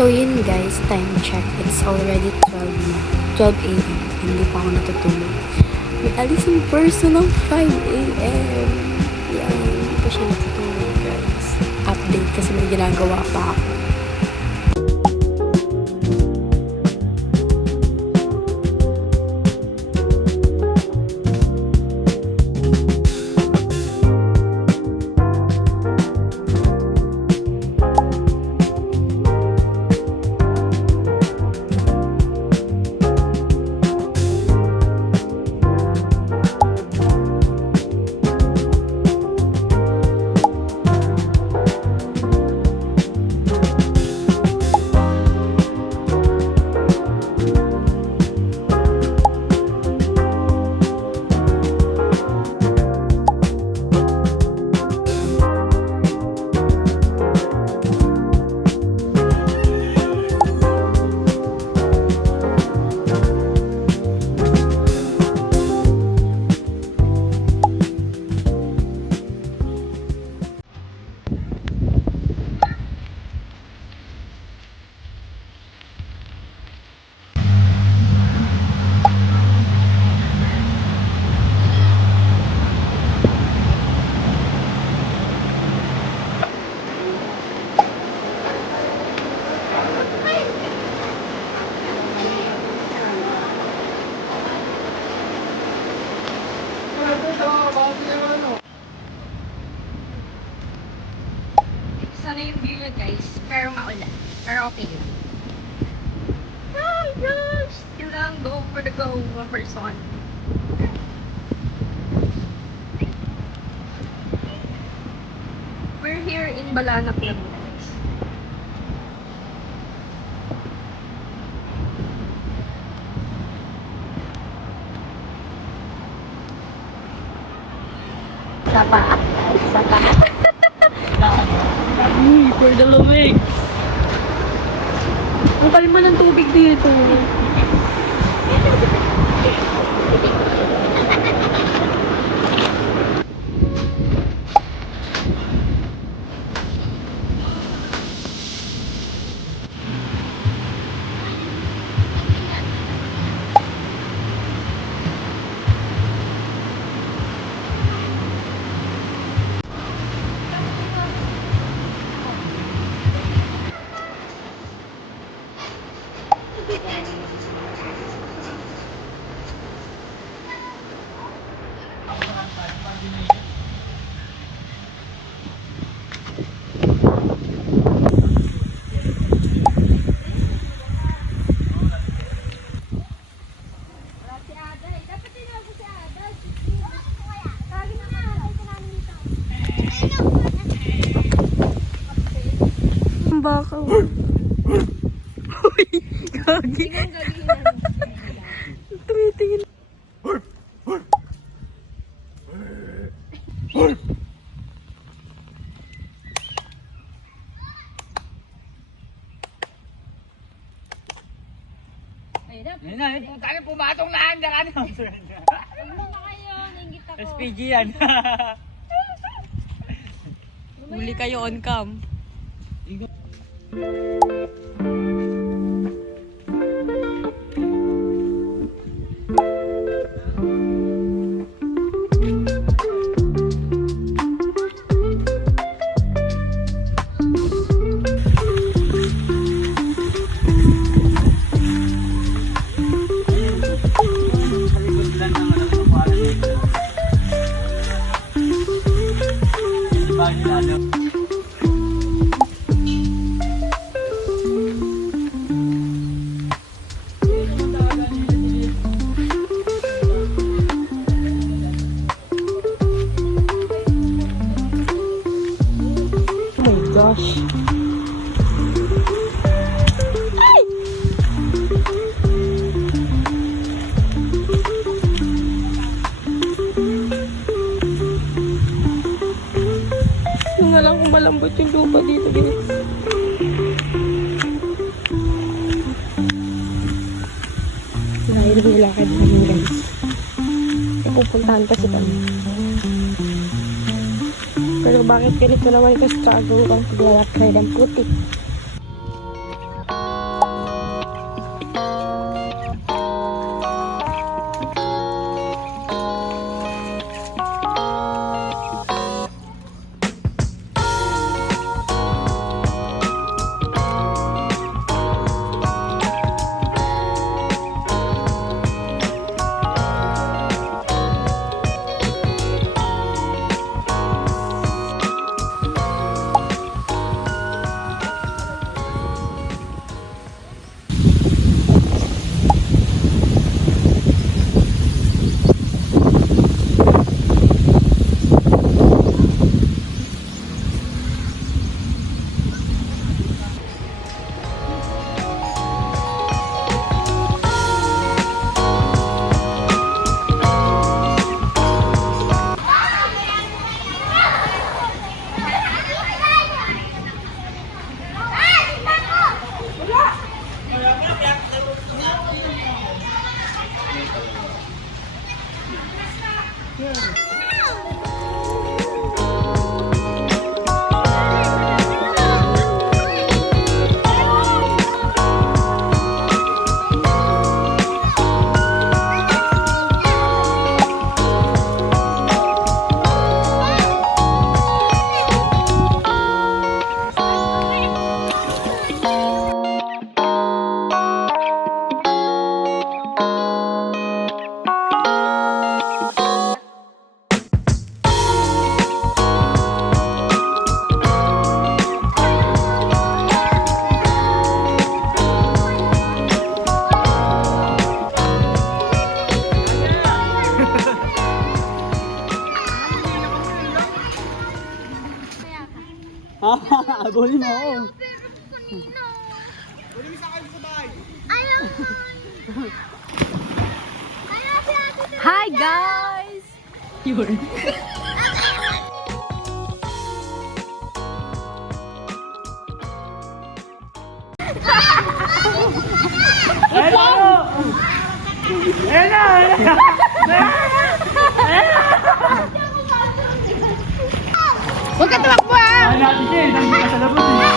So yun guys, time check. It's already 12 a.m. Hindi pa ako natutulog. May alising person ng 5 a.m. Yan, hindi pa siya natutulog guys. Update kasi may ginagawa pa ako. Sana yung view yun guys, pero maulan. Pero okay yun. Oh my gosh! Kailangan go for the go, one person. We're here in Balanak lang guys. Sapa. For the lumig. Ang kalma ng tubig dito. Baka. Uy, gagi. Tumitingin. Ayun na, pumatong na ang dyan. Ano na kayo? Nainggit ako. SPG yan. Huli kayo on cam. Gosh. Ay! Yung nga lang kung malambot yung lupa dito, guys. Dahil nilakad namin, guys. Pupuntahan kasi kami. Pero bakit ganito naman ka-struggle kung paglalakad ng putik? Agulin mo ako. Hi guys! Yun. Hello! Hello! Huwag ka tumakbo ah! Ay natin siya, hindi ka sa labas eh.